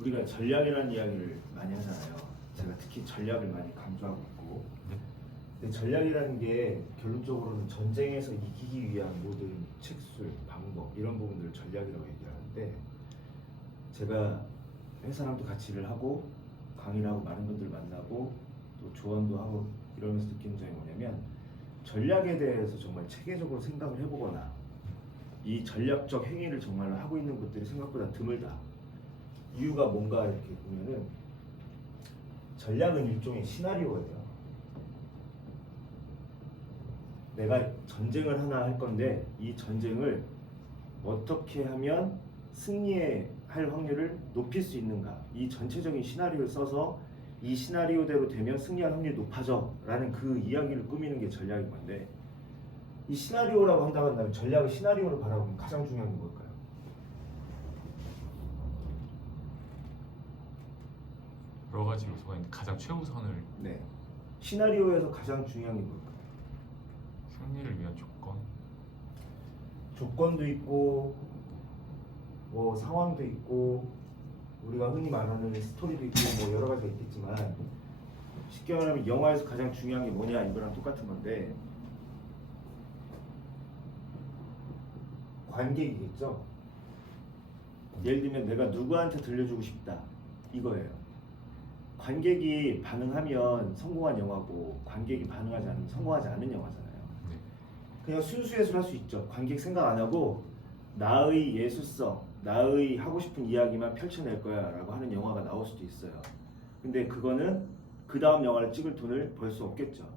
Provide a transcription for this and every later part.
우리가 전략이라는 이야기를 많이 하잖아요. 제가 특히 전략을 많이 강조하고 있고. 근데 전략이라는 게 결론적으로는 전쟁에서 이기기 위한 모든 책술, 방법 이런 부분들을 전략이라고 얘기하는데, 제가 회사랑도 같이 일을 하고 강의를 하고 많은 분들 만나고 또 조언도 하고 이러면서 느끼는 점이 뭐냐면, 전략에 대해서 정말 체계적으로 생각을 해보거나 이 전략적 행위를 정말로 하고 있는 것들이 생각보다 드물다. 이유가 뭔가 이렇게 보면은, 전략은 일종의 시나리오예요. 내가 전쟁을 하나 할 건데 이 전쟁을 어떻게 하면 승리할 확률을 높일 수 있는가, 이 전체적인 시나리오를 써서 이 시나리오대로 되면 승리할 확률이 높아져 라는 그 이야기를 꾸미는 게 전략인 건데, 이 시나리오라고 한다고 한다면 전략을 시나리오로 바라보면 가장 중요한 게 뭘까요? 여러 가지 요소가 있는데 가장 최우선을 네, 시나리오에서 가장 중요한 게 뭘까요? 승리를 위한 조건. 조건도 있고 뭐 상황도 있고 우리가 흔히 말하는 스토리도 있고 뭐 여러 가지가 있겠지만, 쉽게 말하면 영화에서 가장 중요한 게 뭐냐 이거랑 똑같은 건데, 관객이겠죠. 예를 들면 내가 누구한테 들려주고 싶다 이거예요. 관객이 반응하면 성공한 영화고 관객이 반응하지 않으면 성공하지 않은 영화잖아요. 네. 그냥 순수 예술할 수 있죠. 관객 생각 안 하고 나의 예술성, 나의 하고 싶은 이야기만 펼쳐낼 거야 라고 하는 영화가 나올 수도 있어요. 근데 그거는 그 다음 영화를 찍을 돈을 벌 수 없겠죠.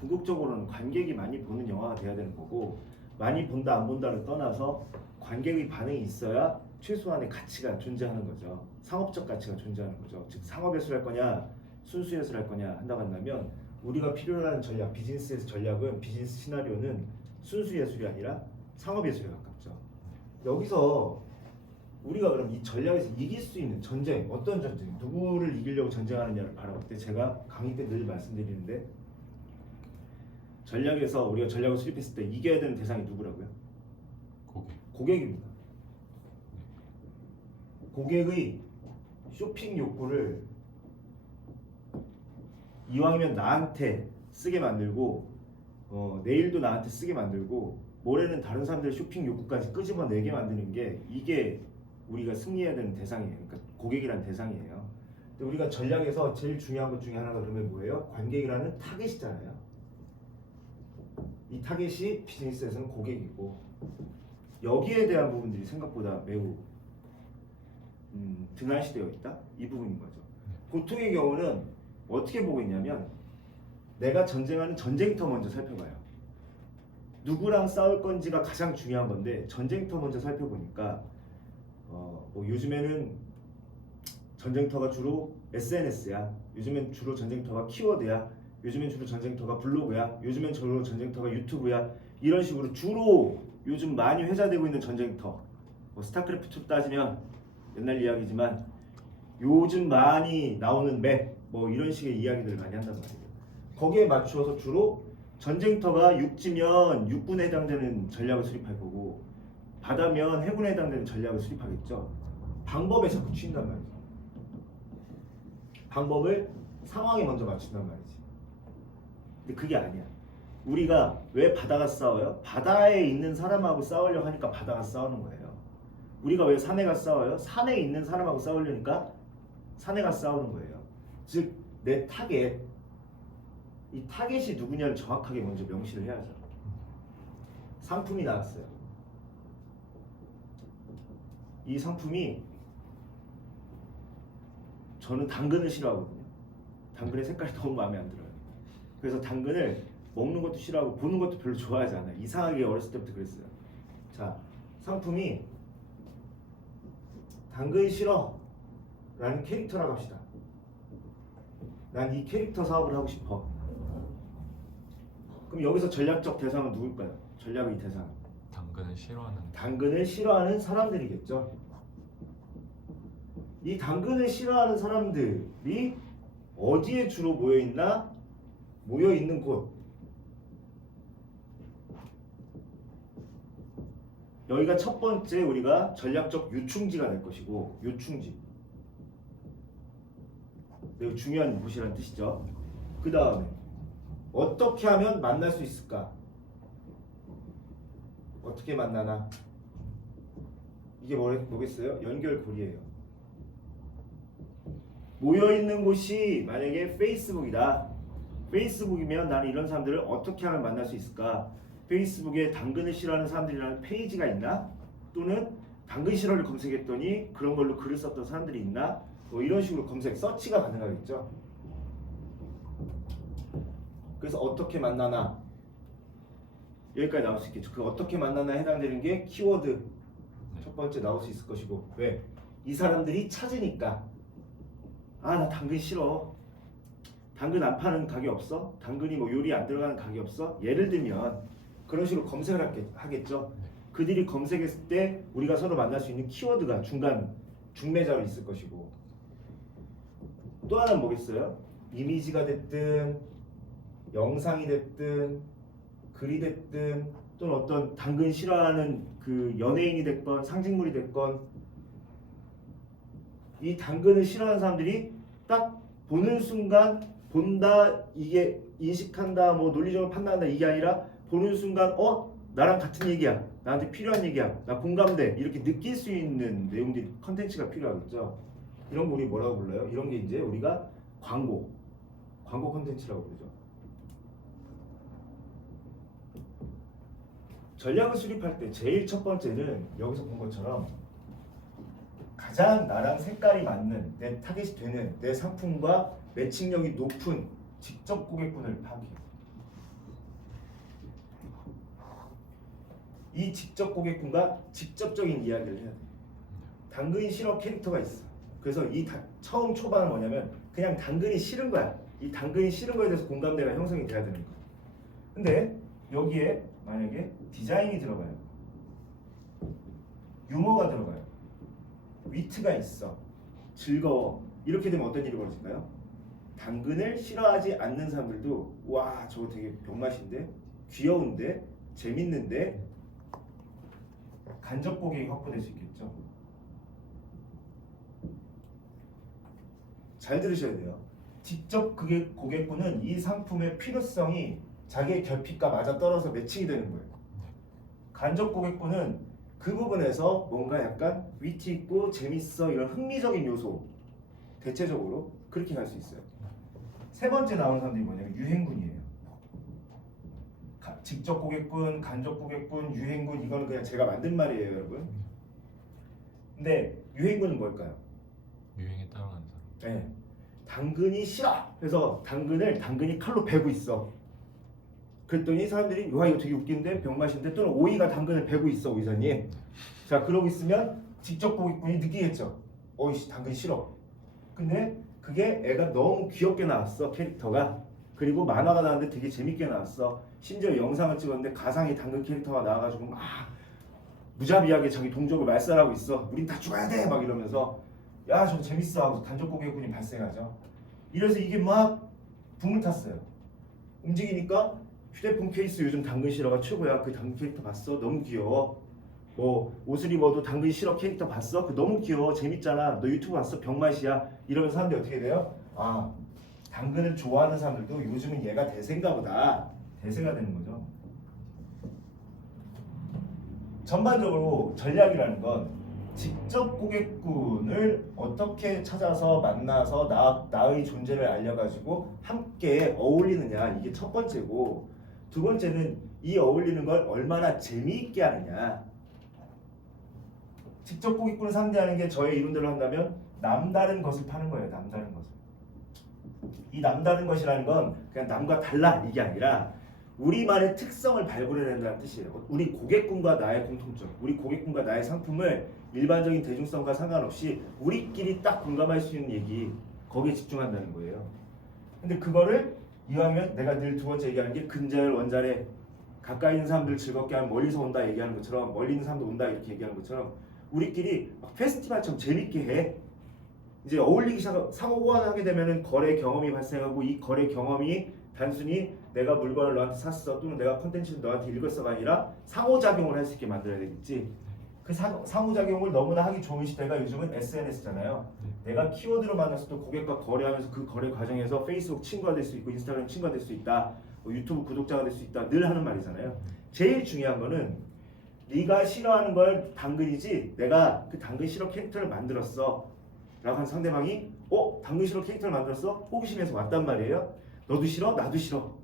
궁극적으로는 관객이 많이 보는 영화가 돼야 되는 거고, 많이 본다 안 본다를 떠나서 관객의 반응이 있어야 최소한의 가치가 존재하는 거죠. 상업적 가치가 존재하는 거죠. 즉 상업 예술할 거냐 순수 예술할 거냐 한다고 한다면, 우리가 필요로 하는 전략, 비즈니스에서 전략은, 비즈니스 시나리오는 순수 예술이 아니라 상업 예술에 가깝죠. 여기서 우리가 그럼 이 전략에서 이길 수 있는 전쟁, 어떤 전쟁, 누구를 이기려고 전쟁하느냐를 바라볼 때, 제가 강의 때 늘 말씀드리는데, 전략에서 우리가 전략을 수립했을 때 이겨야 되는 대상이 누구라고요? 고객입니다. 고객의 쇼핑 욕구를 이왕이면 나한테 쓰게 만들고, 내일도 나한테 쓰게 만들고, 모레는 다른 사람들의 쇼핑 욕구까지 끄집어내게 만드는 게, 이게 우리가 승리해야 되는 대상이에요. 그러니까 고객이란 대상이에요. 근데 우리가 전략에서 제일 중요한 것 중에 하나가 그러면 뭐예요? 관객이라는 타겟이잖아요. 이 타겟이 비즈니스에서는 고객이고, 여기에 대한 부분들이 생각보다 매우 등한시되어 있다? 이 부분인 거죠. 보통의 경우는 어떻게 보고 있냐면, 내가 전쟁하는 전쟁터 먼저 살펴봐요. 누구랑 싸울 건지가 가장 중요한 건데, 전쟁터 먼저 살펴보니까 뭐 요즘에는 전쟁터가 주로 SNS야. 요즘엔 주로 전쟁터가 키워드야. 요즘엔 주로 전쟁터가 블로그야. 요즘엔 주로 전쟁터가 유튜브야. 이런 식으로 주로 요즘 많이 회자되고 있는 전쟁터, 뭐 스타크래프트 따지면 옛날 이야기지만 요즘 많이 나오는 맵, 뭐 이런 식의 이야기들을 많이 한단 말이에요. 거기에 맞추어서 주로 전쟁터가 육지면 육군에 해당되는 전략을 수립할 거고, 바다면 해군에 해당되는 전략을 수립하겠죠. 방법에 자꾸 취인단 말이죠. 방법을 상황에 먼저 맞춘단 말이지. 근데 그게 아니야. 우리가 왜 바다가 싸워요? 바다에 있는 사람하고 싸우려고 하니까 바다가 싸우는 거예요. 우리가 왜 산에 가 싸워요? 산에 있는 사람하고 싸우려니까 산에 가 싸우는 거예요. 즉 내 타겟, 이 타겟이 누구냐를 정확하게 먼저 명시를 해야죠. 상품이 나왔어요. 이 상품이, 저는 당근을 싫어하거든요. 당근의 색깔이 너무 마음에 안 들어요. 그래서 당근을 먹는 것도 싫어하고 보는 것도 별로 좋아하지 않아요. 이상하게 어렸을 때부터 그랬어요. 자, 상품이 당근 싫어 라는 캐릭터라고 합시다. 난 이 캐릭터 사업을 하고 싶어. 그럼 여기서 전략적 대상은 누굴까요? 전략의 대상. 당근을 싫어하는 사람들이겠죠. 이 당근을 싫어하는 사람들이 어디에 주로 모여있나? 모여있는 곳, 여기가 첫 번째 우리가 전략적 유충지가 될 것이고, 유충지. 매우 중요한 곳이라는 뜻이죠. 그 다음에 어떻게 하면 만날 수 있을까? 어떻게 만나나? 이게 뭐겠어요? 연결고리예요. 모여있는 곳이 만약에 페이스북이다. 페이스북이면 나는 이런 사람들을 어떻게 하면 만날 수 있을까? 페이스북에 당근을 싫어하는 사람들이라는 페이지가 있나? 또는 당근 싫어를 검색했더니 그런 걸로 글을 썼던 사람들이 있나? 뭐 이런 식으로 검색, 서치가 가능하겠죠. 그래서 어떻게 만나나 여기까지 나올 수 있겠죠. 그 어떻게 만나나에 해당되는 게 키워드 첫 번째 나올 수 있을 것이고, 왜? 이 사람들이 찾으니까 아, 나 당근 싫어. 당근 안 파는 가게 없어? 당근이 뭐 요리 안 들어가는 가게 없어? 예를 들면 그런 식으로 검색을 하겠죠. 그들이 검색했을 때 우리가 서로 만날 수 있는 키워드가 중매자로 있을 것이고, 또 하나는 뭐겠어요? 이미지가 됐든 영상이 됐든 글이 됐든 또는 어떤 당근 싫어하는 그 연예인이 됐건 상징물이 됐건 이 당근을 싫어하는 사람들이 딱 보는 순간 본다, 이게 인식한다, 뭐 논리적으로 판단한다 이게 아니라 보는 순간 나랑 같은 얘기야, 나한테 필요한 얘기야, 나 공감돼 이렇게 느낄 수 있는 내용들이 컨텐츠가 필요하겠죠. 이런 거 우리 뭐라고 불러요? 이런 게 이제 우리가 광고 컨텐츠라고 부르죠. 전략을 수립할 때 제일 첫 번째는 여기서 본 것처럼 가장 나랑 색깔이 맞는, 내 타겟이 되는 내 상품과 매칭력이 높은 직접 고객군을 파악해요. 이 직접 고객군과 직접적인 이야기를 해야 돼요. 당근이 싫어 캐릭터가 있어. 그래서 처음 초반은 뭐냐면 그냥 당근이 싫은 거야. 이 당근이 싫은 거에 대해서 공감대가 형성이 돼야 되는 거야. 근데 여기에 만약에 디자인이 들어가요, 유머가 들어가요, 위트가 있어, 즐거워, 이렇게 되면 어떤 일이 벌어질까요? 당근을 싫어하지 않는 사람들도 와, 저거 되게 병맛인데, 귀여운데, 재밌는데, 간접 고객이 확보될 수 있겠죠. 잘 들으셔야 돼요. 직접 고객군은 이 상품의 필요성이 자기의 결핍과 맞아떨어서 매칭이 되는 거예요. 간접 고객군은 그 부분에서 뭔가 약간 위트 있고 재밌어, 이런 흥미적인 요소, 대체적으로 그렇게 갈 수 있어요. 세 번째 나오는 사람들이 뭐냐면 유행군이에요. 직접 고객군, 간접 고객군, 유행군, 이거는 그냥 제가 만든 말이에요, 여러분. 근데 유행군은 뭘까요? 유행에 따라가는 사람. 네. 당근이 싫어. 그래서 당근이 칼로 베고 있어. 그랬더니 사람들이 와, 이거 되게 웃긴데, 병맛인데, 또는 오이가 당근을 베고 있어, 의사님. 자, 그러고 있으면 직접 고객군이 느끼겠죠. 어이씨, 당근 싫어. 근데 그게 애가 너무 귀엽게 나왔어, 캐릭터가. 그리고 만화가 나왔는데 되게 재밌게 나왔어. 심지어 영상을 찍었는데 가상의 당근 캐릭터가 나와가지고 막 무자비하게 자기 동족을 말살하고 있어. 우린 다 죽어야 돼! 막 이러면서 야, 저거 재밌어 하고 간접 고객군이 발생하죠. 이래서 이게 막 붐을 탔어요. 움직이니까 휴대폰 케이스 요즘 당근 싫어가 최고야. 그 당근 캐릭터 봤어? 너무 귀여워. 뭐 옷을 입어도 당근 싫어 캐릭터 봤어? 그 너무 귀여워. 재밌잖아. 너 유튜브 봤어? 병맛이야. 이러면서 사람들이 어떻게 돼요? 아, 당근을 좋아하는 사람들도 요즘은 얘가 대세인가 보다. 대세가 되는 거죠. 전반적으로 전략이라는 건 직접 고객군을 어떻게 찾아서 만나서 나의 존재를 알려가지고 함께 어울리느냐, 이게 첫 번째고, 두 번째는 이 어울리는 걸 얼마나 재미있게 하느냐. 직접 고객군을 상대하는 게 저의 이론대로 한다면 남다른 것을 파는 거예요. 남다른 것을. 이 남다른 것이라는 건 그냥 남과 달라 이게 아니라 우리만의 특성을 발굴해낸다는 뜻이에요. 우리 고객군과 나의 공통점, 우리 고객군과 나의 상품을 일반적인 대중성과 상관없이 우리끼리 딱 공감할 수 있는 얘기, 거기에 집중한다는 거예요. 근데 그거를 이왕이면 내가 늘 두 번째 얘기하는 게 근자열 원자래, 가까이 있는 사람들 즐겁게 하면 멀리서 온다 얘기하는 것처럼, 멀리 있는 사람도 온다 이렇게 얘기하는 것처럼 우리끼리 막 페스티벌처럼 재밌게 해. 이제 어울리기 시작, 상호호환하게 되면은 거래 경험이 발생하고, 이 거래 경험이 단순히 내가 물건을 너한테 샀어 또는 내가 콘텐츠를 너한테 읽었어가 아니라 상호작용을 할 수 있게 만들어야 되겠지. 그 상호작용을 너무나 하기 좋은 시대가 요즘은 SNS잖아요. 내가 키워드로 만났을 때 고객과 거래하면서 그 거래 과정에서 페이스북 친구가 될 수 있고 인스타그램 친구가 될 수 있다. 뭐 유튜브 구독자가 될 수 있다. 늘 하는 말이잖아요. 제일 중요한 거는 네가 싫어하는 걸 당근이지 내가 그 당근 싫어 캐릭터를 만들었어 라고 한 상대방이 당근 싫어 캐릭터를 만들었어? 호기심에서 왔단 말이에요. 너도 싫어? 나도 싫어.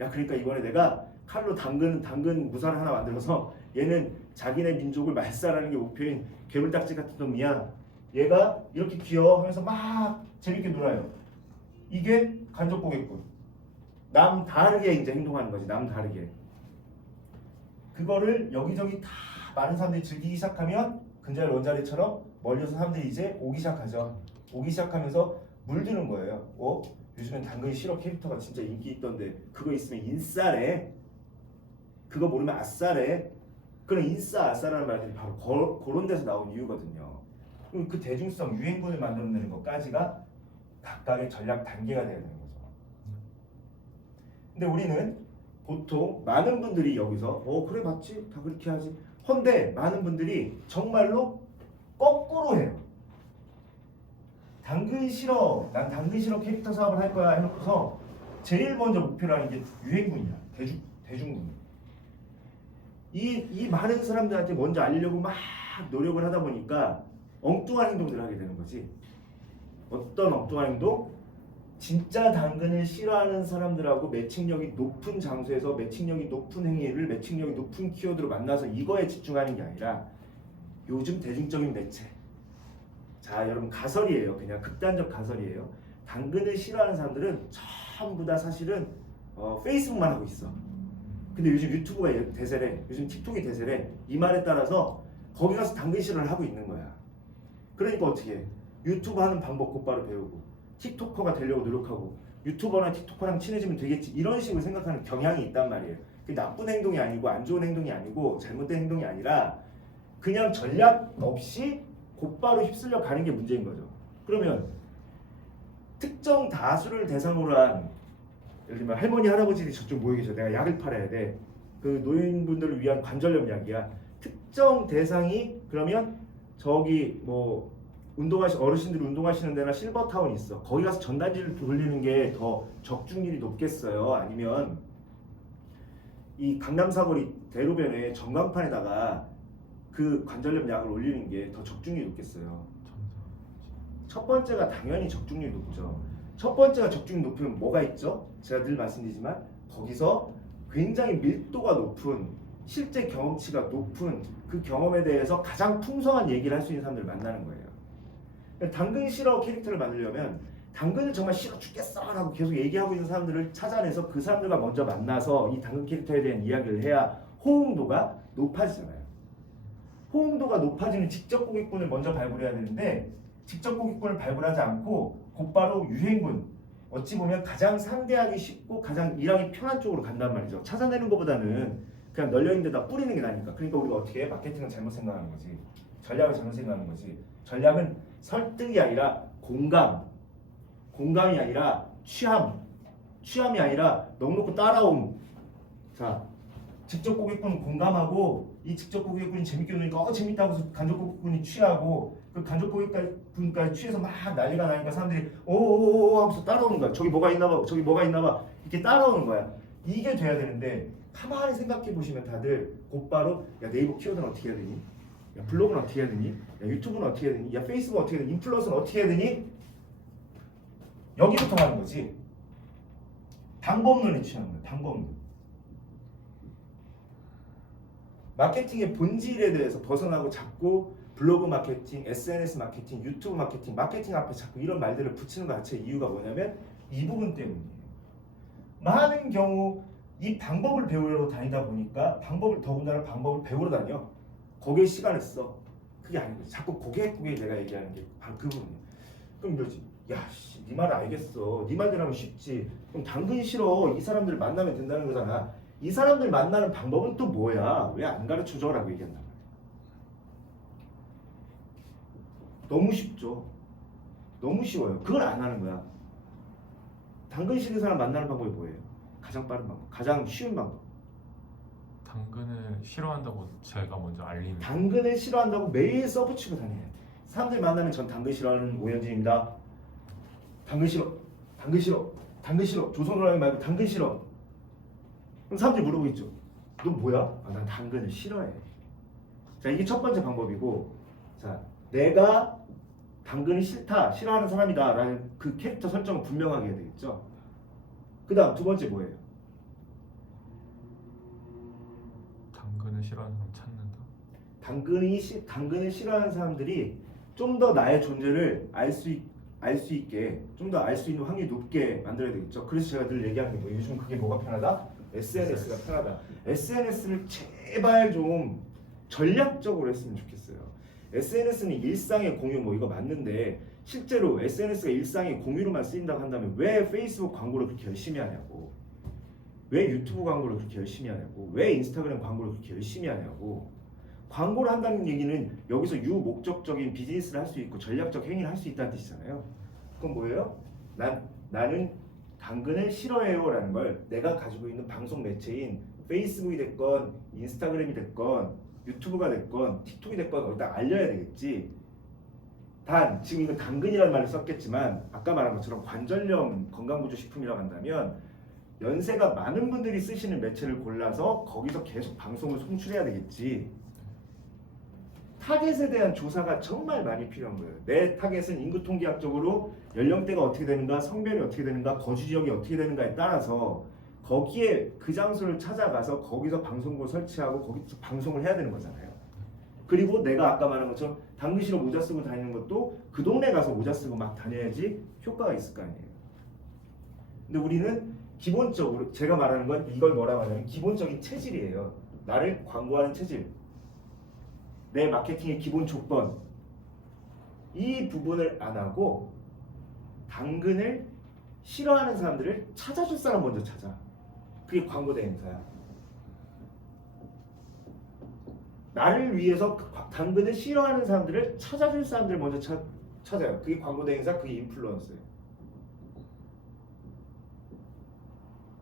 야 그러니까 이번에 내가 칼로 당근 무사를 하나 만들어서 얘는 자기네 민족을 말살하는 게 목표인 괴물딱지 같은 놈이야. 얘가 이렇게 귀여워 하면서 막 재밌게 놀아요. 이게 간접 고객군. 남 다르게 이제 행동하는 거지. 남 다르게. 그거를 여기저기 다 많은 사람들이 즐기기 시작하면 근자의 원자리처럼 멀리서 사람들이 이제 오기 시작하죠. 오기 시작하면서 물드는 거예요. 요즘엔 당근 싫어 캐릭터가 진짜 인기 있던데 그거 있으면 인싸래. 그거 모르면 아싸래. 그런 인싸 아싸라는 말들이 바로 그런 데서 나온 이유거든요. 그럼 그 대중성 유행군을 만들어내는 것까지가 각각의 전략 단계가 되어야 되는 거죠. 근데 우리는 보통 많은 분들이 여기서 그래 맞지 다 그렇게 하지. 헌데 많은 분들이 정말로 거꾸로 해요. 당근 싫어, 난 당근 싫어 캐릭터 사업을 할 거야 해놓고서 제일 먼저 목표로 하는 게 유행군이야. 대중군. 이 많은 사람들한테 먼저 알리려고 막 노력을 하다 보니까 엉뚱한 행동들을 하게 되는 거지. 어떤 엉뚱한 행동? 진짜 당근을 싫어하는 사람들하고 매칭력이 높은 장소에서 매칭력이 높은 행위를 매칭력이 높은 키워드로 만나서 이거에 집중하는 게 아니라 요즘 대중적인 매체. 자 여러분 가설이에요. 그냥 극단적 가설이에요. 당근을 싫어하는 사람들은 전부 다 사실은 페이스북만 하고 있어. 근데 요즘 유튜브가 대세래. 요즘 틱톡이 대세래. 이 말에 따라서 거기 가서 당근 싫어를 하고 있는 거야. 그러니까 어떻게 해? 유튜브 하는 방법 곧바로 배우고 틱토커가 되려고 노력하고 유튜버나 틱토커랑 친해지면 되겠지 이런 식으로 생각하는 경향이 있단 말이에요. 그게 나쁜 행동이 아니고 안 좋은 행동이 아니고 잘못된 행동이 아니라 그냥 전략 없이 곧바로 휩쓸려 가는 게 문제인 거죠. 그러면 특정 다수를 대상으로 한 예를 들면 할머니 할아버지들이 저쪽 모여 계셔. 내가 약을 팔아야 돼. 그 노인분들을 위한 관절염 약이야. 특정 대상이 그러면 저기 뭐 어르신들이 운동하시는 데나 실버타운 있어. 거기 가서 전단지를 돌리는 게 더 적중률이 높겠어요? 아니면 이 강남 사거리 대로변에 전광판에다가 그 관절염 약을 올리는 게 더 적중률이 높겠어요? 첫 번째가 당연히 적중률이 높죠. 첫 번째가 적중률이 높으면 뭐가 있죠? 제가 늘 말씀드리지만 거기서 굉장히 밀도가 높은 실제 경험치가 높은 그 경험에 대해서 가장 풍성한 얘기를 할 수 있는 사람들을 만나는 거예요. 당근 싫어 캐릭터를 만들려면 당근을 정말 싫어 죽겠어 라고 계속 얘기하고 있는 사람들을 찾아내서 그 사람들과 먼저 만나서 이 당근 캐릭터에 대한 이야기를 해야 호응도가 높아지잖아요. 호응도가 높아지는 직접 고객군을 먼저 발굴해야 되는데 직접 고객군을 발굴하지 않고 곧바로 유행군, 어찌 보면 가장 상대하기 쉽고 가장 일하기 편한 쪽으로 간단 말이죠. 찾아내는 것보다는 그냥 널려있는 데다 뿌리는 게 나니까. 그러니까 우리가 어떻게 해? 마케팅은 잘못 생각하는 거지. 전략을 잘못 생각하는 거지. 전략은 설득이 아니라 공감이 아니라 취함이 아니라 넉넉히 따라옴. 자, 직접 고객군 공감하고 이 직접 고객군이 재밌게 노니까 재밌다고 해서 간접 고객군이 취하고 그 간접 고객군까지 취해서 막 난리가 나니까 사람들이 오오오오 하면서 따라오는 거야. 저기 뭐가 있나 봐. 저기 뭐가 있나 봐. 이렇게 따라오는 거야. 이게 돼야 되는데 가만히 생각해 보시면 다들 곧바로 야 네이버 키워드는 어떻게 해야 되니? 야 블로그는 어떻게 해야 되니? 야 유튜브는 어떻게 해야 되니? 야 페이스북은 어떻게 해야 되니? 인플루언서는 어떻게 해야 되니? 여기부터 가는 거지. 방법론에 취하는 거야. 방법론. 마케팅의 본질에 대해서 벗어나고 자꾸 블로그 마케팅, SNS 마케팅, 유튜브 마케팅 앞에 자꾸 이런 말들을 붙이는 것 자체의 이유가 뭐냐면 이 부분 때문이에요. 많은 경우 이 방법을 배우려고 다니다 보니까 더군다나 방법을 배우러 다녀. 거기에 시간을 써. 그게 아닌 거지. 자꾸 고객 내가 얘기하는 게 바로 그 부분이야. 그럼 이러지. 야, 씨, 네 말 알겠어. 네 말대로 하면 쉽지. 그럼 당근 싫어. 이 사람들 만나면 된다는 거잖아. 이 사람들 만나는 방법은 또 뭐야? 왜 안 가르쳐줘? 라고 얘기한단 말이야. 너무 쉽죠. 너무 쉬워요. 그걸 안 하는 거야. 당근 싫은 사람 만나는 방법이 뭐예요? 가장 빠른 방법, 가장 쉬운 방법. 당근을 싫어한다고 제가 먼저 알리는. 당근을 싫어한다고 매일 써붙이고 다녀야 돼. 사람들 만나면 전 당근 싫어하는 오현진입니다. 당근 싫어, 당근 싫어, 당근 싫어. 조선호랑이 말고 당근 싫어. 그럼 사람들이 물어보고 있죠. 너 뭐야? 아, 난 당근을 싫어해. 자, 이게 첫 번째 방법이고, 자, 내가 당근이 싫다, 싫어하는 사람이다라는 그 캐릭터 설정을 분명하게 해야 되겠죠. 그다음 두 번째 뭐예요? 당근을 싫어하는 사람 찾는다. 당근을 싫어하는 사람들이 좀 더 나의 존재를 알 수 있게, 좀 더 알 수 있는 확률이 높게 만들어야 되겠죠. 그래서 제가 늘 얘기하는 게 뭐예요? 요즘 그게 뭐가 편하다? SNS가 편하다. SNS를 제발 좀 전략적으로 했으면 좋겠어요. SNS는 일상의 공유 뭐 이거 맞는데 실제로 SNS가 일상의 공유로만 쓰인다고 한다면 왜 페이스북 광고를 그렇게 열심히 하냐고, 왜 유튜브 광고를 그렇게 열심히 하냐고, 왜 인스타그램 광고를 그렇게 열심히 하냐고. 광고를 한다는 얘기는 여기서 유목적적인 비즈니스를 할 수 있고 전략적 행위를 할 수 있다는 뜻이잖아요. 그건 뭐예요? 나는 당근을 싫어해요 라는 걸 내가 가지고 있는 방송 매체인 페이스북이 됐건 인스타그램이 됐건 유튜브가 됐건 틱톡이 됐건 어디다 알려야 되겠지. 단 지금 이거 당근이라는 말을 썼겠지만 아까 말한 것처럼 관절염 건강보조식품이라고 한다면 연세가 많은 분들이 쓰시는 매체를 골라서 거기서 계속 방송을 송출해야 되겠지. 타겟에 대한 조사가 정말 많이 필요한 거예요. 내 타겟은 인구통계학적으로 연령대가 어떻게 되는가, 성별이 어떻게 되는가, 거주 지역이 어떻게 되는가에 따라서 거기에 그 장소를 찾아가서 거기서 방송국을 설치하고 거기서 방송을 해야 되는 거잖아요. 그리고 내가 아까 말한 것처럼 당근 싫어 모자 쓰고 다니는 것도 그 동네 가서 모자 쓰고 막 다녀야지 효과가 있을 거 아니에요. 근데 우리는 기본적으로 제가 말하는 건 이걸 뭐라고 하냐면 기본적인 체질이에요. 나를 광고하는 체질, 내 마케팅의 기본 조건, 이 부분을 안 하고 당근을 싫어하는 사람들을 찾아줄 사람 먼저 찾아. 그게 광고 대행사야. 나를 위해서 당근을 싫어하는 사람들을 찾아줄 사람들을 먼저 찾아요. 그게 광고 대행사, 그게 인플루언서예요.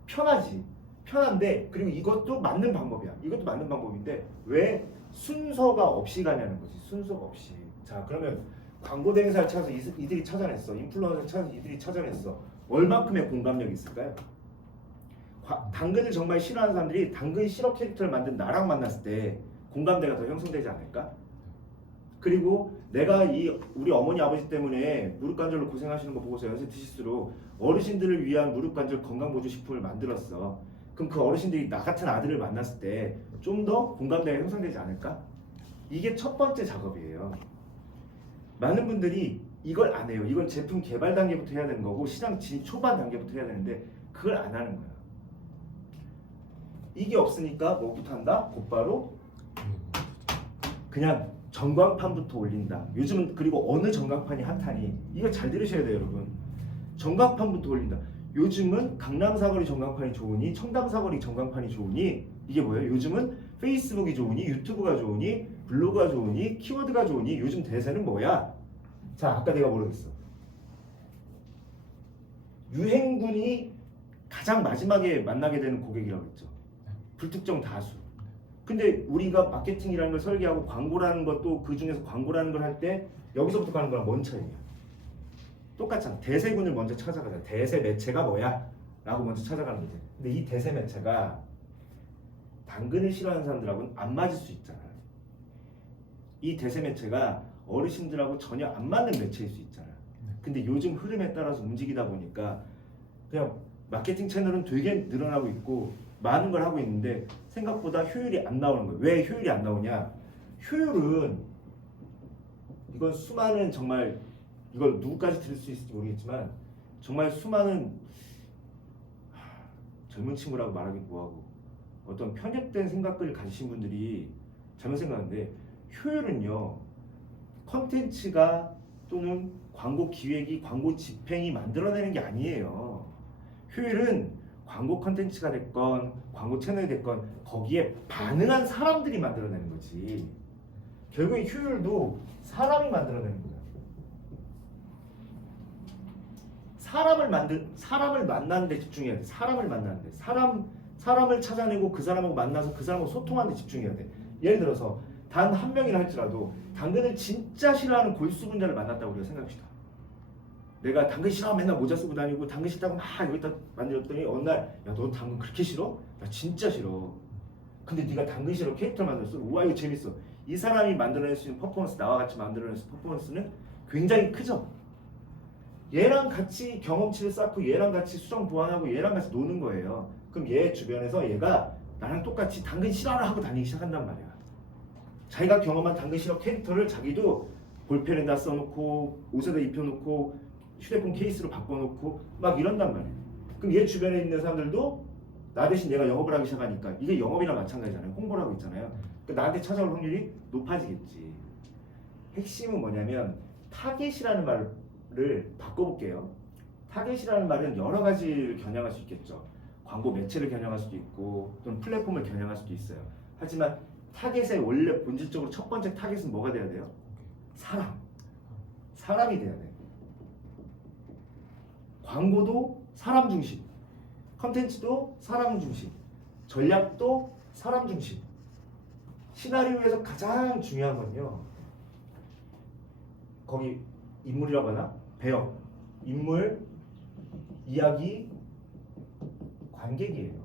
편하지. 편한데 그리고 이것도 맞는 방법이야. 이것도 맞는 방법인데 왜 순서가 없이 가냐는 거지. 순서가 없이. 자, 그러면 광고 대행사를 찾아서 이들이 찾아냈어. 인플루언서를 찾아서 이들이 찾아냈어. 얼만큼의 공감력이 있을까요? 당근을 정말 싫어하는 사람들이 당근 싫어 캐릭터를 만든 나랑 만났을 때 공감대가 더 형성되지 않을까? 그리고 내가 우리 어머니 아버지 때문에 무릎 관절로 고생하시는 거 보고서 연세 드실수록 어르신들을 위한 무릎 관절 건강보조식품을 만들었어. 그럼 그 어르신들이 나 같은 아들을 만났을 때 좀 더 공감대가 형성되지 않을까? 이게 첫 번째 작업이에요. 많은 분들이 이걸 안 해요. 이건 제품 개발 단계부터 해야 되는 거고 시장 진입 초반 단계부터 해야 되는데 그걸 안 하는 거야. 이게 없으니까 뭐부터 한다? 곧바로 그냥 전광판부터 올린다. 요즘은 그리고 어느 전광판이 핫하니 이거 잘 들으셔야 돼요, 여러분. 전광판부터 올린다. 요즘은 강남 사거리 전광판이 좋으니 청담 사거리 전광판이 좋으니 이게 뭐예요? 요즘은 페이스북이 좋으니 유튜브가 좋으니 블로그가 좋으니 키워드가 좋으니 요즘 대세는 뭐야? 자, 아까 내가 뭐라고 했어? 유행군이 가장 마지막에 만나게 되는 고객이라고 했죠. 불특정 다수. 근데 우리가 마케팅이라는 걸 설계하고 광고라는 것도 그 중에서 광고라는 걸 할 때 여기서부터 가는 거랑 뭔 차이냐? 똑같잖아. 대세군을 먼저 찾아가자. 대세 매체가 뭐야? 라고 먼저 찾아가는 거지. 근데 이 대세 매체가 당근을 싫어하는 사람들하고는 안 맞을 수 있잖아. 이 대세 매체가 어르신들하고 전혀 안 맞는 매체일 수 있잖아. 근데 요즘 흐름에 따라서 움직이다 보니까 그냥 마케팅 채널은 되게 늘어나고 있고 많은 걸 하고 있는데 생각보다 효율이 안 나오는 거예요. 왜 효율이 안 나오냐? 효율은 이건 수많은 정말 이걸 누구까지 들을 수 있을지 모르겠지만 정말 수많은 젊은 친구라고 말하기 뭐하고 어떤 편협된 생각을 가지신 분들이 잘못 생각하는데 효율은요 컨텐츠가 또는 광고 기획이 광고 집행이 만들어내는 게 아니에요. 효율은 광고 컨텐츠가 됐건 광고 채널이 됐건 거기에 반응한 사람들이 만들어내는 거지. 결국에 효율도 사람이 만들어내는 거야. 사람을 만나는 데 집중해야 돼. 사람을 만나는 데. 사람을 찾아내고 그 사람하고 만나서 그 사람하고 소통하는 데 집중해야 돼. 예를 들어서 단 한 명이라 할지라도 당근을 진짜 싫어하는 골수분자를 만났다고 우리가 생각합시다. 내가 당근 싫어 맨날 모자 쓰고 다니고 당근 싫다고 막 여기다 만들었더니 어느 날 야 너 당근 그렇게 싫어? 나 진짜 싫어. 근데 네가 당근 싫어 캐릭터를 만들었어. 우와 이거 재밌어. 이 사람이 만들어낼 수 있는 퍼포먼스 나와 같이 만들어낼 수 있는 퍼포먼스는 굉장히 크죠. 얘랑 같이 경험치를 쌓고 얘랑 같이 수정 보완하고 얘랑 같이 노는 거예요. 그럼 얘 주변에서 얘가 나랑 똑같이 당근 싫어라 하고 다니기 시작한단 말이야. 자기가 경험한 당근 싫어 캐릭터를 자기도 볼펜에다 써놓고 옷에다 입혀놓고 휴대폰 케이스로 바꿔놓고 막 이런단 말이에요. 그럼 얘 주변에 있는 사람들도 나 대신 얘가 영업을 하기 시작하니까 이게 영업이랑 마찬가지잖아요. 홍보를 하고 있잖아요. 그러니까 나한테 찾아올 확률이 높아지겠지. 핵심은 뭐냐면 타겟이라는 말을 바꿔볼게요. 타겟이라는 말은 여러 가지를 겨냥할 수 있겠죠. 광고 매체를 겨냥할 수도 있고 또는 플랫폼을 겨냥할 수도 있어요. 하지만 타겟의 원래 본질적으로 첫 번째 타겟은 뭐가 돼야 돼요? 사람이 돼야 돼. 광고도 사람 중심, 컨텐츠도 사람 중심, 전략도 사람 중심. 시나리오에서 가장 중요한 건요. 거기 인물이라고 하나? 배역, 인물, 이야기, 관객이에요.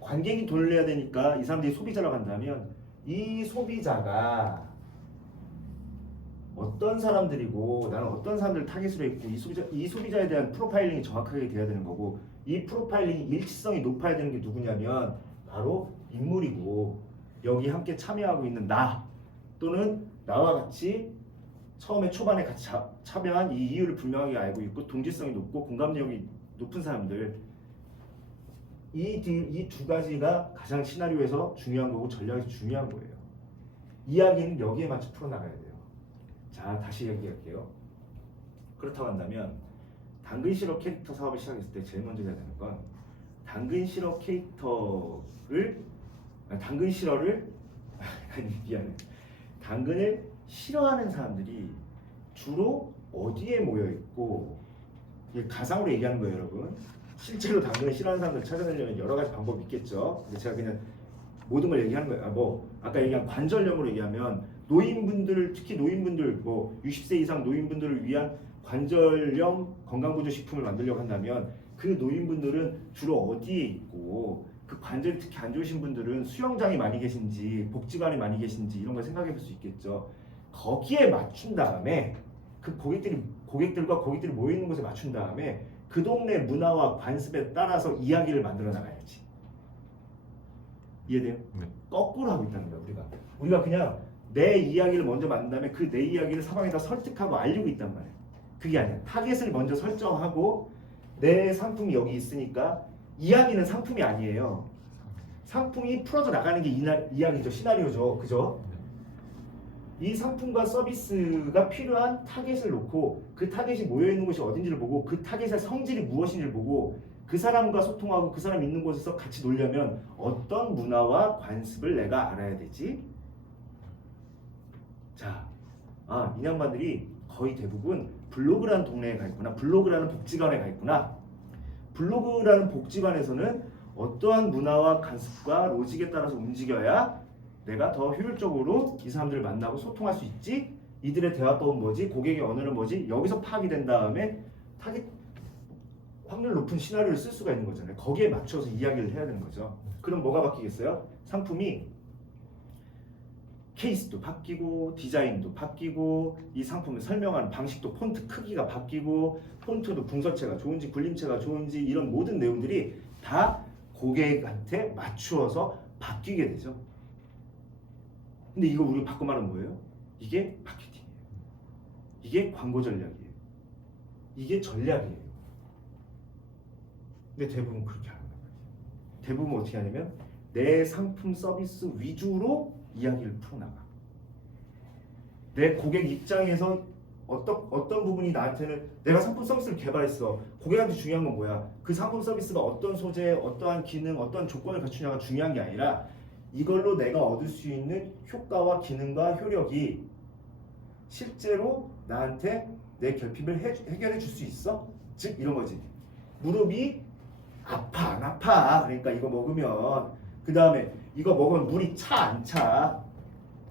관객이 돈을 내야 되니까 이 사람들이 소비자라고 한다면 이 소비자가 어떤 사람들이고 나는 어떤 사람들을 타깃으로 했고 이 소비자에 대한 프로파일링이 정확하게 돼야 되는 거고 이 프로파일링 일치성이 높아야 되는 게 누구냐면 바로 인물이고 여기 함께 참여하고 있는 나 또는 나와 같이 처음에 초반에 같이 참여한 이 이유를 분명하게 알고 있고 동질성이 높고 공감력이 높은 사람들 이 두 가지가 가장 시나리오에서 중요한 거고 전략에서 중요한 거예요. 이야기는 여기에 맞춰 풀어나가야 돼요. 자 다시 얘기할게요. 그렇다고 한다면 당근 실업 캐릭터 사업을 시작했을 때 제일 먼저 해야 되는 건 당근 실업 캐릭터를 당근 실어를 아니 미안해. 당근을 싫어하는 사람들이 주로 어디에 모여 있고 이게 가상으로 얘기하는 거예요, 여러분. 실제로 당근을 싫어하는 사람들 찾아내려면 여러 가지 방법이 있겠죠. 근데 제가 그냥 모든 걸 얘기하는 거예요. 아까 얘기한 관절염으로 얘기하면 노인분들을 특히 노인분들 60세 이상 노인분들을 위한 관절염 건강보조식품을 만들려고 한다면 그 노인분들은 주로 어디에 있고 그 관절이 특히 안 좋으신 분들은 수영장에 많이 계신지 복지관에 많이 계신지 이런 걸 생각해 볼 수 있겠죠. 거기에 맞춘 다음에 그 고객들과 고객들이 모여 있는 곳에 맞춘 다음에 그 동네 문화와 관습에 따라서 이야기를 만들어 나가야지. 이해돼요? 네. 거꾸로 하고 있다는 거야 우리가 그냥 내 이야기를 먼저 만든 다음에 그 내 이야기를 사방에다 설득하고 알리고 있단 말이야. 그게 아니야. 타겟을 먼저 설정하고 내 상품이 여기 있으니까 이야기는 상품이 아니에요. 상품이 풀어져 나가는 게 이야기죠. 시나리오죠. 그죠? 이 상품과 서비스가 필요한 타겟을 놓고 그 타겟이 모여있는 곳이 어딘지를 보고 그 타겟의 성질이 무엇인지를 보고 그 사람과 소통하고 그 사람 있는 곳에서 같이 놀려면 어떤 문화와 관습을 내가 알아야 되지? 자, 이 양반들이 거의 대부분 블로그라는 동네에 가 있구나. 블로그라는 복지관에 가 있구나. 블로그라는 복지관에서는 어떠한 문화와 관습과 로직에 따라서 움직여야 내가 더 효율적으로 이 사람들을 만나고 소통할 수 있지? 이들의 대화법은 뭐지? 고객의 언어는 뭐지? 여기서 파악이 된 다음에 타겟 확률 높은 시나리오를 쓸 수가 있는 거잖아요. 거기에 맞춰서 이야기를 해야 되는 거죠. 그럼 뭐가 바뀌겠어요? 상품이 케이스도 바뀌고 디자인도 바뀌고 이 상품을 설명하는 방식도 폰트 크기가 바뀌고 폰트도 궁서체가 좋은지 굴림체가 좋은지 이런 모든 내용들이 다 고객한테 맞추어서 바뀌게 되죠. 근데 이거 우리가 바꿔 말하면 뭐예요? 이게 마케팅이에요. 이게 광고 전략이에요. 이게 전략이에요. 근데 대부분 그렇게 하는 거예요. 대부분 어떻게 하냐면 내 상품 서비스 위주로 이야기를 풀어나가. 내 고객 입장에서 어떤 부분이 나한테는 내가 상품 서비스를 개발했어. 고객한테 중요한 건 뭐야? 그 상품 서비스가 어떤 소재, 어떠한 기능, 어떠한 조건을 갖추냐가 중요한 게 아니라 이걸로 내가 얻을 수 있는 효과와 기능과 효력이 실제로 나한테 내 결핍을 해결해 줄 수 있어? 즉 이런 거지. 무릎이 아파 안 아파. 그러니까 이거 먹으면 그 다음에 이거 먹으면 물이 차 안 차.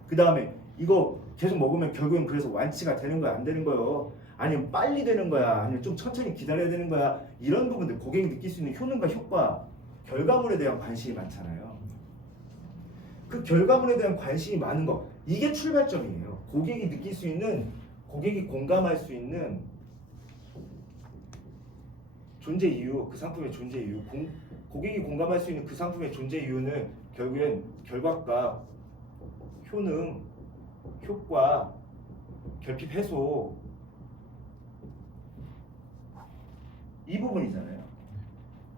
그 다음에 이거 계속 먹으면 결국엔 그래서 완치가 되는 거야 안 되는 거요. 아니면 빨리 되는 거야 아니면 좀 천천히 기다려야 되는 거야. 이런 부분들 고객이 느낄 수 있는 효능과 효과 결과물에 대한 관심이 많잖아요. 그 결과물에 대한 관심이 많은 거 이게 출발점이에요. 고객이 느낄 수 있는 고객이 공감할 수 있는 존재 이유, 그 상품의 존재 이유, 고객이 공감할 수 있는 그 상품의 존재 이유는 결국엔 결과값, 효능, 효과, 결핍 해소 이 부분이잖아요.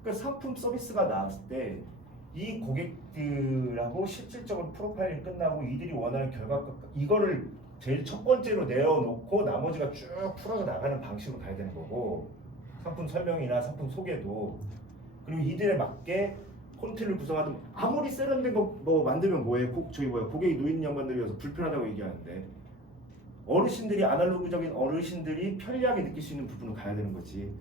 그러니까 상품 서비스가 나왔을 때 이 고객들하고 실질적으로 프로파일링 끝나고 이들이 원하는 결과값 이거를 제일 첫 번째로 내어놓고 나머지가 쭉 풀어서 나가는 방식으로 가야 되는 거고 상품 설명이나 상품 소개도 그리고 이들에 맞게 콘텐츠를 구성하든 아무리 세련된 거 뭐 만들면 뭐해 저희 뭐야 고객이 노인 양반들이어서 불편하다고 얘기하는데 어르신들이 아날로그적인 어르신들이 편리하게 느낄 수 있는 부분을 가야 되는 거지.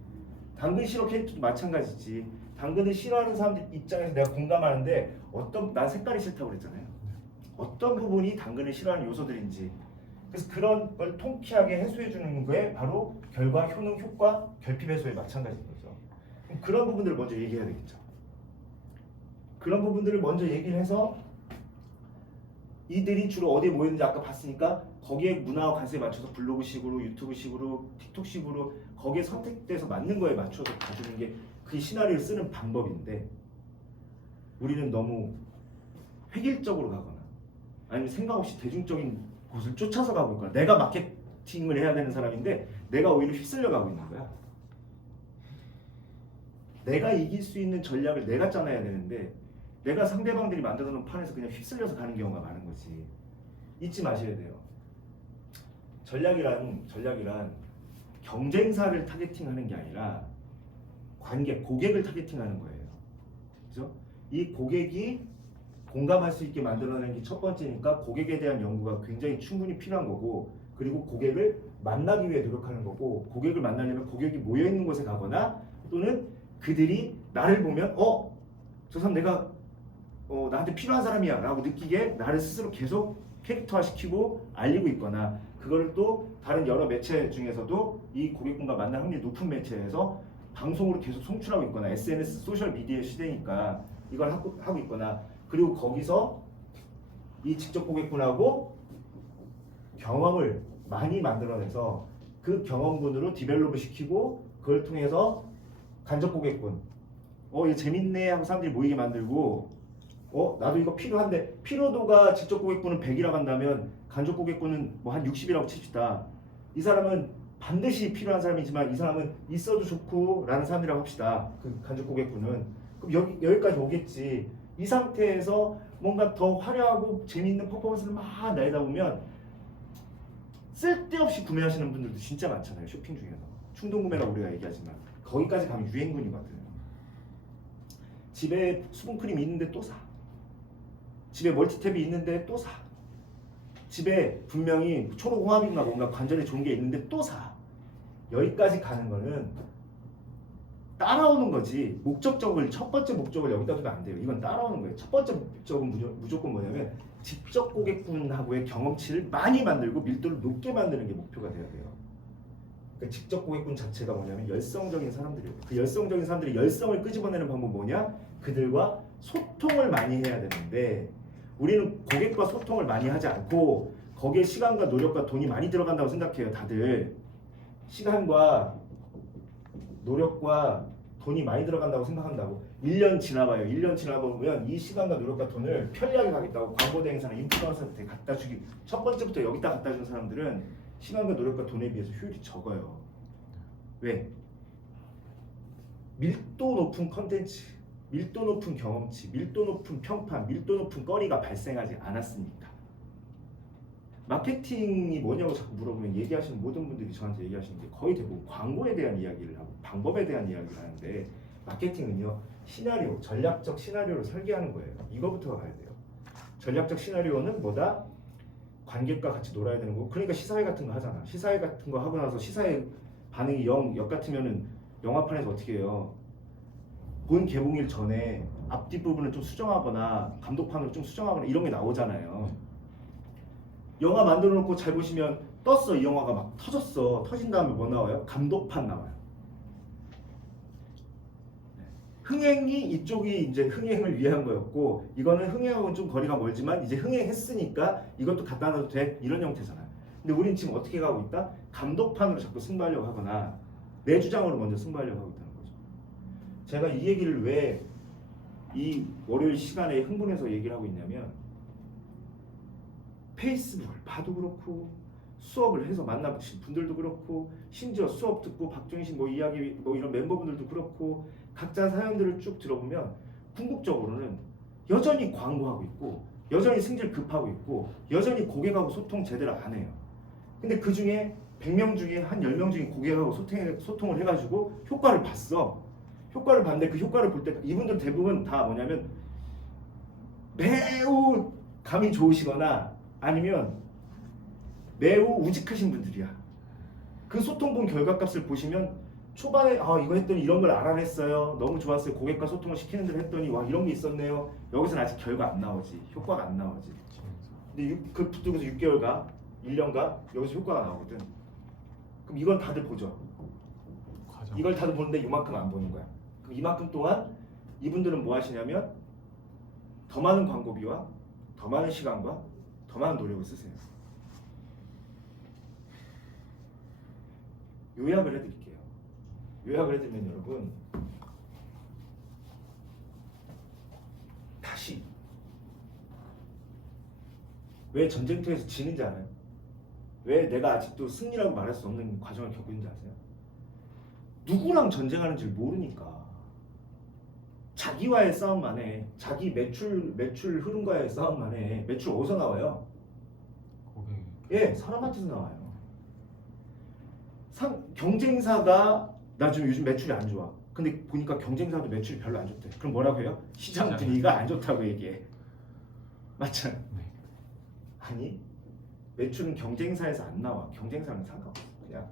당근 싫어 캐릭터도 마찬가지지. 당근을 싫어하는 사람들 입장에서 내가 공감하는데 난 색깔이 싫다고 그랬잖아요. 어떤 부분이 당근을 싫어하는 요소들인지 그래서 그런 걸 통쾌하게 해소해 주는 게 바로 결과, 효능, 효과, 결핍 해소에 마찬가지인 거죠. 그럼 그런 부분들을 먼저 얘기해야 되겠죠. 그런 부분들을 먼저 얘기를 해서 이들이 주로 어디에 모였는지 아까 봤으니까 거기에 문화와 관습에 맞춰서 블로그식으로 유튜브식으로 틱톡식으로 거기에 선택돼서 맞는 거에 맞춰서 가주는 게 그 시나리오를 쓰는 방법인데 우리는 너무 획일적으로 가거나 아니면 생각 없이 대중적인 곳을 쫓아서 가고 있거나 내가 마케팅을 해야 되는 사람인데 내가 오히려 휩쓸려 가고 있는 거야. 내가 이길 수 있는 전략을 내가 짜놔야 되는데 내가 상대방들이 만들어 놓은 판에서 그냥 휩쓸려서 가는 경우가 많은 거지. 잊지 마셔야 돼요. 전략이란 경쟁사를 타겟팅하는 게 아니라 고객을 타겟팅하는 거예요. 그죠? 이 고객이 공감할 수 있게 만들어내는 게 첫 번째니까 고객에 대한 연구가 굉장히 충분히 필요한 거고 그리고 고객을 만나기 위해 노력하는 거고 고객을 만나려면 고객이 모여 있는 곳에 가거나 또는 그들이 나를 보면 저 사람 내가 나한테 필요한 사람이야 라고 느끼게 나를 스스로 계속 캐릭터화시키고 알리고 있거나 그거를 또 다른 여러 매체 중에서도 이 고객분과 만날 확률이 높은 매체에서 방송으로 계속 송출하고 있거나 SNS 소셜미디어 시대니까 이걸 하고 있거나 그리고 거기서 이 직접 고객분하고 경험을 많이 만들어내서 그 경험분으로 디벨롭을 시키고 그걸 통해서 간접 고객분 이거 재밌네 하고 사람들이 모이게 만들고 나도 이거 필요한데 필요도가 직접 고객분은 100이라고 한다면 간접 고객분은 뭐 한 60이라고 칩시다. 이 사람은 반드시 필요한 사람이지만 이 사람은 있어도 좋고 라는 사람이라고 합시다. 그 간접 고객분은 그럼 여기까지 오겠지. 이 상태에서 뭔가 더 화려하고 재미있는 퍼포먼스를 막 내다 보면 쓸데없이 구매하시는 분들도 진짜 많잖아요. 쇼핑 중에서 충동구매라고 우리가 얘기하지만 거기까지 가면 유행군이거든. 집에 수분크림 있는데 또 사. 집에 멀티탭이 있는데 또 사. 집에 분명히 초록홍합인가 뭔가 관절에 좋은 게 있는데 또 사. 여기까지 가는 거는 따라오는 거지. 첫 번째 목적을 여기다 두면 안 돼요. 이건 따라오는 거예요. 첫 번째 목적은 무조건 뭐냐면 직접 고객분하고의 경험치를 많이 만들고 밀도를 높게 만드는 게 목표가 돼야 돼요. 그러니까 직접 고객분 자체가 뭐냐면 열성적인 사람들이에요. 그 열성적인 사람들이 열성을 끄집어내는 방법은 뭐냐? 그들과 소통을 많이 해야 되는데 우리는 고객과 소통을 많이 하지 않고 거기에 시간과 노력과 돈이 많이 들어간다고 생각해요. 다들 시간과 노력과 돈이 많이 들어간다고 생각한다고. 1년 지나봐요. 1년 지나보면 이 시간과 노력과 돈을 편리하게 가겠다고 광고 대행사나 인플루언서한테 갖다 주기 첫 번째부터 여기다 갖다 준 사람들은 시간과 노력과 돈에 비해서 효율이 적어요. 왜? 밀도 높은 컨텐츠, 밀도 높은 경험치, 밀도 높은 평판, 밀도 높은 거리가 발생하지 않았으니까. 마케팅이 뭐냐고 자꾸 물어보면 얘기하시는 모든 분들이 저한테 얘기하시는 게 거의 대부분 광고에 대한 이야기를 하고 방법에 대한 이야기를 하는데 마케팅은요 시나리오, 전략적 시나리오를 설계하는 거예요. 이거부터가 가야 돼요. 전략적 시나리오는 뭐다? 관객과 같이 놀아야 되는 거고 그러니까 시사회 같은 거 하잖아. 시사회 같은 거 하고 나서 시사회 반응이 역 같으면은 영화판에서 어떻게 해요? 본 개봉일 전에 앞뒷 부분을 좀 수정하거나 감독판을 좀 수정하거나 이런 게 나오잖아요. 영화 만들어 놓고 잘 보시면 떴어. 이 영화가 막 터졌어. 터진 다음에 뭐 나와요? 감독판 나와요. 흥행이 이쪽이 이제 흥행을 위한 거였고 이거는 흥행하고는 좀 거리가 멀지만 이제 흥행했으니까 이것도 갖다 놔도 돼 이런 형태잖아요. 근데 우린 지금 어떻게 가고 있다? 감독판으로 자꾸 승부하려고 하거나 내 주장으로 먼저 승부하려고 하고 있다는 거죠. 제가 이 얘기를 왜 이 월요일 시간에 흥분해서 얘기를 하고 있냐면 페이스북을 봐도 그렇고 수업을 해서 만나보신 분들도 그렇고 심지어 수업 듣고 박정희 씨 뭐 이야기 뭐 이런 멤버분들도 그렇고 각자 사연들을 쭉 들어보면 궁극적으로는 여전히 광고하고 있고 여전히 승질 급하고 있고 여전히 고객하고 소통 제대로 안 해요. 근데 그 중에 100명 중에 한 10명 중에 고객하고 소통을 해가지고 효과를 봤어. 효과를 봤는데 그 효과를 볼 때 이분들 대부분 다 뭐냐면 매우 감이 좋으시거나 아니면 매우 우직하신 분들이야. 그 소통 본 결과값을 보시면 초반에 이거 했더니 이런 걸 알아냈어요. 너무 좋았어요. 고객과 소통을 시키는 대로 했더니 와 이런 게 있었네요. 여기서는 아직 결과 안 나오지. 효과가 안 나오지. 근데 그 붙들고서 6개월가 1년가 여기서 효과가 나오거든. 그럼 이건 다들 보죠. 과정. 이걸 다들 보는데 이만큼 안 보는 거야. 그럼 이만큼 동안 이분들은 뭐 하시냐면 더 많은 광고비와 더 많은 시간과 더 많은 노력을 쓰세요. 요약을 해드릴게요. 요약을 해드리면 여러분 다시 왜 전쟁터에서 지는지 알아요? 왜 내가 아직도 승리라고 말할 수 없는 과정을 겪고 있는지 아세요? 누구랑 전쟁하는지를 모르니까 자기와의 싸움만 해. 자기 매출 흐름과의 싸움만 해. 매출 어디서 나와요? 고객. 예, 사람한테서 나와요. 경쟁사가 나 지금 요즘 매출이 안 좋아. 근데 보니까 경쟁사도 매출이 별로 안 좋대. 그럼 뭐라고 해요? 시장 분위기가 안 좋다고 얘기해. 맞잖아. 네. 아니 매출은 경쟁사에서 안 나와. 경쟁사는 상관없어. 그냥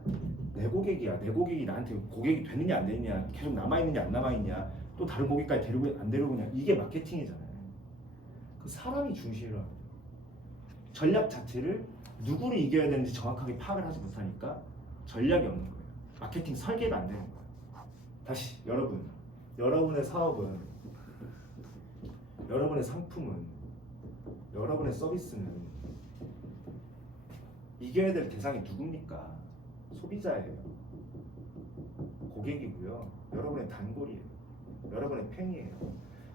내 고객이야. 내 고객이 나한테 고객이 되느냐 안 되느냐, 계속 남아있느냐 안 남아있냐, 또 다른 고객까지 데리고 안 데리고냐, 이게 마케팅이잖아요. 그 사람이 중심이라 해요. 전략 자체를 누구를 이겨야 되는지 정확하게 파악을 하지 못하니까 전략이 없는 거예요. 마케팅 설계가 안 되는 거예요. 다시 여러분의 사업은, 여러분의 상품은, 여러분의 서비스는 이겨야 될 대상이 누굽니까? 소비자예요. 고객이고요. 여러분의 단골이에요. 여러분의 팬이에요.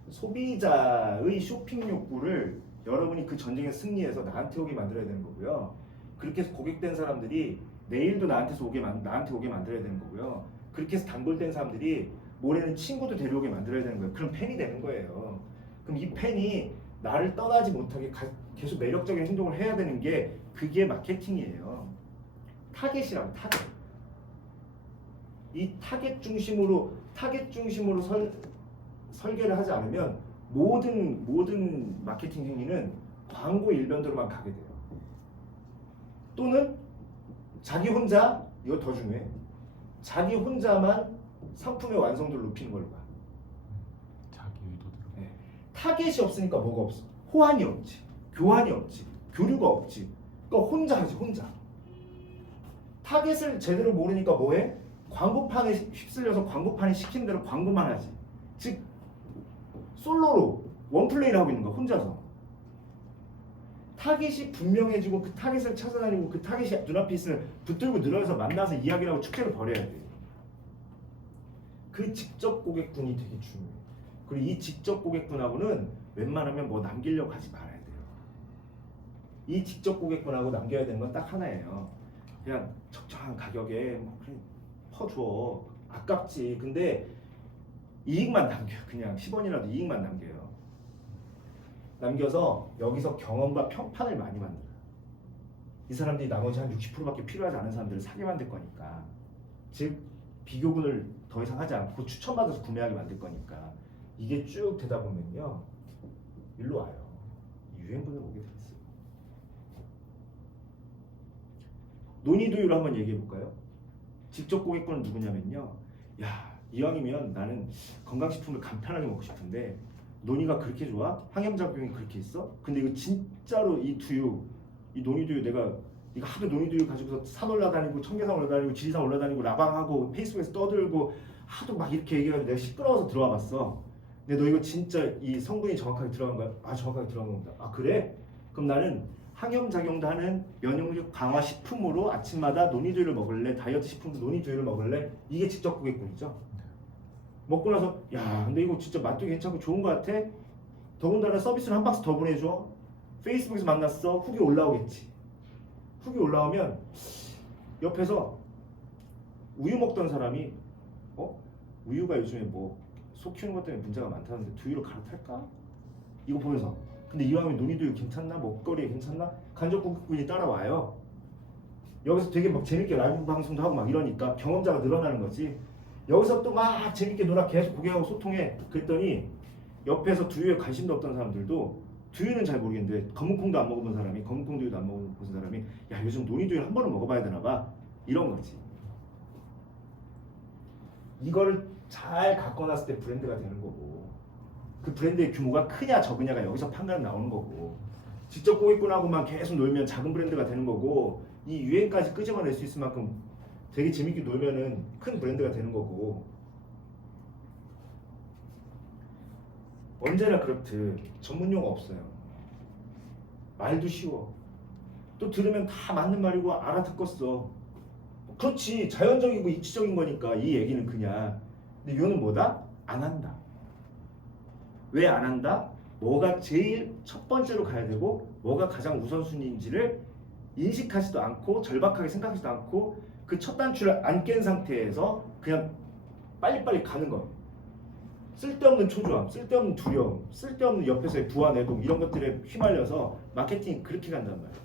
소비자의 쇼핑 욕구를 여러분이 그 전쟁에 승리해서 나한테 오게 만들어야 되는 거고요. 그렇게 해서 고객된 사람들이 내일도 나한테 오게 만들어야 되는 거고요. 그렇게 해서 단골된 사람들이 모레는 친구도 데려오게 만들어야 되는 거예요. 그럼 팬이 되는 거예요. 그럼 이 팬이 나를 떠나지 못하게 계속 매력적인 행동을 해야 되는 게 그게 마케팅이에요. 타겟이라고, 타겟. 이 타겟 중심으로 설계를 하지 않으면 모든 마케팅 행위는 광고 일변도로만 가게 돼요. 또는 자기 혼자, 이거 더 중요해. 자기 혼자만 상품의 완성도를 높이는 걸로 가. 자기 의도대로. 네. 타겟이 없으니까 뭐가 없어? 호환이 없지, 교환이 없지, 교류가 없지. 그러니까 혼자 하지, 혼자. 타겟을 제대로 모르니까 뭐해? 광고판에 휩쓸려서 광고판이 시키는 대로 광고만 하지. 즉 솔로로 원플레이를 하고 있는 거야, 혼자서. 타겟이 분명해지고 그 타겟을 찾아다니고 그 타겟이 눈앞에 있으면 붙들고 늘어서 만나서 이야기를 하고 축제를 벌여야 돼. 그 직접 고객군이 되게 중요해. 그리고 이 직접 고객군하고는 웬만하면 뭐 남기려고 하지 말아야 돼요. 이 직접 고객군하고 남겨야 되는 건 딱 하나예요. 그냥 적정한 가격에 뭐 그냥 퍼줘. 아깝지. 근데 이익만 남겨요. 그냥 10원이라도 이익만 남겨요. 남겨서 여기서 경험과 평판을 많이 만들어요. 이 사람들이 나머지 한 60%밖에 필요하지 않은 사람들을 사게 만들 거니까. 즉 비교군을 더 이상 하지 않고 추천받아서 구매하게 만들 거니까. 이게 쭉 되다 보면요, 일로 와요. 유행분을 오게 돼 있어요. 논의도율 한번 얘기해 볼까요? 직접 고객군은 누구냐면요, 야 이왕이면 나는 건강식품을 간편하게 먹고 싶은데 논이가 그렇게 좋아? 항염작용이 그렇게 있어? 근데 이거 진짜로 이 두유, 이 논이두유 내가 이거 하도 논이두유 가지고서 산 올라다니고 청계산 올라다니고 지리산 올라다니고 라방하고 페이스북에서 떠들고 하도 막 이렇게 얘기해가지고 내가 시끄러워서 들어와 봤어. 근데 너 이거 진짜 이 성분이 정확하게 들어간 거야? 아 정확하게 들어간 겁니다. 아 그래? 그럼 나는 항염작용도 하는 면역력 강화 식품으로 아침마다 논이두유를 먹을래? 다이어트 식품도 논이두유를 먹을래? 이게 직접 고객군이죠. 먹고 나서 야 근데 이거 진짜 맛도 괜찮고 좋은 거 같아? 더군다나 서비스를 한 박스 더 보내줘. 페이스북에서 만났어. 후기 올라오겠지. 후기 올라오면 옆에서 우유 먹던 사람이 우유가 요즘에 뭐 속 키우는 것 때문에 문제가 많다는데 두유로 갈아탈까? 이거 보면서 근데 이왕이면 논이두유 괜찮나? 먹거리에 괜찮나? 간접고객분이 따라와요. 여기서 되게 막 재밌게 라이브 방송도 하고 막 이러니까 경험자가 늘어나는 거지. 여기서 또 막 재밌게 놀아 계속 고객하고 소통해. 그랬더니 옆에서 두유에 관심도 없던 사람들도 두유는 잘 모르겠는데 검은콩도 안 먹어본 사람이 검은콩 두유도 안 먹어본 사람이 야 요즘 논이두유를 한 번은 먹어봐야 되나 봐 이런 거지. 이거를 잘 갖고 놨을 때 브랜드가 되는 거고 그 브랜드의 규모가 크냐 적으냐가 여기서 판가름 나오는 거고 직접 고객분하고만 계속 놀면 작은 브랜드가 되는 거고 이 유행까지 끄집어낼 수 있을 만큼 되게 재밌게 놀면은 큰 브랜드가 되는 거고 언제나 그렇듯 전문 용어 없어요. 말도 쉬워. 또 들으면 다 맞는 말이고 알아듣겠어. 그렇지 자연적이고 이치적인 거니까 이 얘기는 그냥. 근데 이거는 뭐다? 안 한다. 왜 안 한다? 뭐가 제일 첫 번째로 가야 되고 뭐가 가장 우선순위인지를 인식하지도 않고 절박하게 생각하지도 않고 그 첫 단추를 안 깬 상태에서 그냥 빨리빨리 가는 거. 쓸데없는 초조함, 쓸데없는 두려움, 쓸데없는 옆에서의 부안해동 이런 것들에 휘말려서 마케팅이 그렇게 간단 말이에요.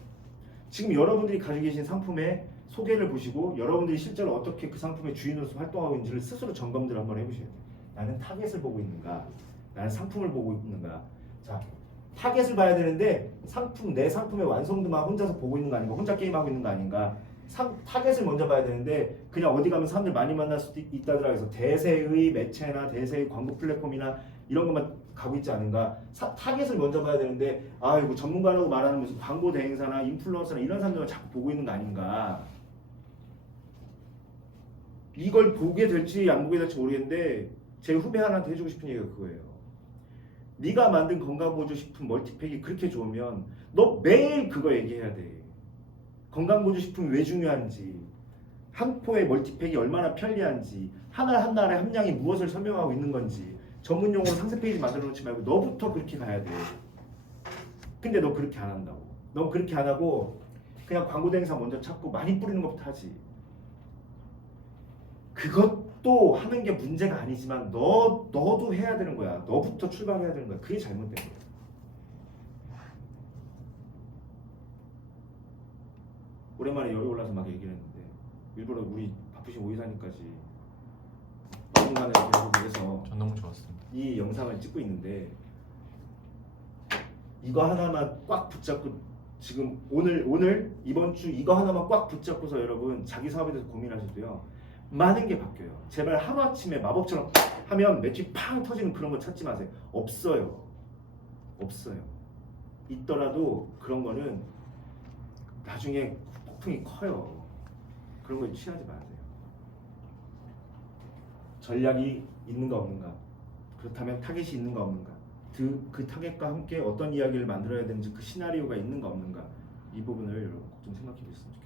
지금 여러분들이 가지고 계신 상품의 소개를 보시고 여러분들이 실제로 어떻게 그 상품의 주인으로서 활동하고 있는지를 스스로 점검들 한번 해보셔야 돼요. 나는 타겟을 보고 있는가? 나는 상품을 보고 있는가? 자, 타겟을 봐야 되는데 내 상품의 완성도만 혼자서 보고 있는 거 아닌가? 혼자 게임하고 있는 거 아닌가? 타겟을 먼저 봐야 되는데 그냥 어디 가면 사람들 많이 만날 수도 있다더라 해서 대세의 매체나 대세의 광고 플랫폼이나 이런 것만 가고 있지 않은가? 타겟을 먼저 봐야 되는데 이거 전문가라고 말하는 무슨 광고 대행사나 인플루언서나 이런 사람들만 자꾸 보고 있는 거 아닌가? 이걸 보게 될지 안 보게 될지 모르겠는데 제 후배 하나한테 해주고 싶은 얘기가 그거예요. 네가 만든 건강보조식품 멀티팩이 그렇게 좋으면 너 매일 그거 얘기해야 돼. 건강보조식품이 왜 중요한지, 한 포의 멀티팩이 얼마나 편리한지, 하나하나의 함량이 무엇을 설명하고 있는 건지 전문용어로 상세 페이지 만들어 놓지 말고 너부터 그렇게 가야 돼. 근데 너 그렇게 안 한다고. 너 그렇게 안 하고 그냥 광고 대행사 먼저 찾고 많이 뿌리는 것부터 하지. 그것도 하는 게 문제가 아니지만 너도 해야 되는 거야. 너부터 출발해야 되는 거야. 그게 잘못된 거야. 오랜만에 열이 올라서 막 얘기를 했는데 일부러 우리 바쁘신 오이사님까지 당분간에 계속 해서 전 너무 좋았습니다. 이 영상을 찍고 있는데 이거 하나만 꽉 붙잡고 지금 오늘 이번 주 이거 하나만 꽉 붙잡고서 여러분 자기 사업에 대해서 고민하셔도요 많은 게 바뀌어요. 제발 하루아침에 마법처럼 하면 매출이 팡 터지는 그런 거 찾지 마세요. 없어요. 있더라도 그런 거는 나중에 폭풍이 커요. 그런 거에 취하지 마세요. 전략이 있는가 없는가, 그렇다면 타겟이 있는가 없는가, 그 타겟과 함께 어떤 이야기를 만들어야 되는지 그 시나리오가 있는가 없는가, 이 부분을 여러분 꼭 좀 생각해 보셨으면 좋겠습니다.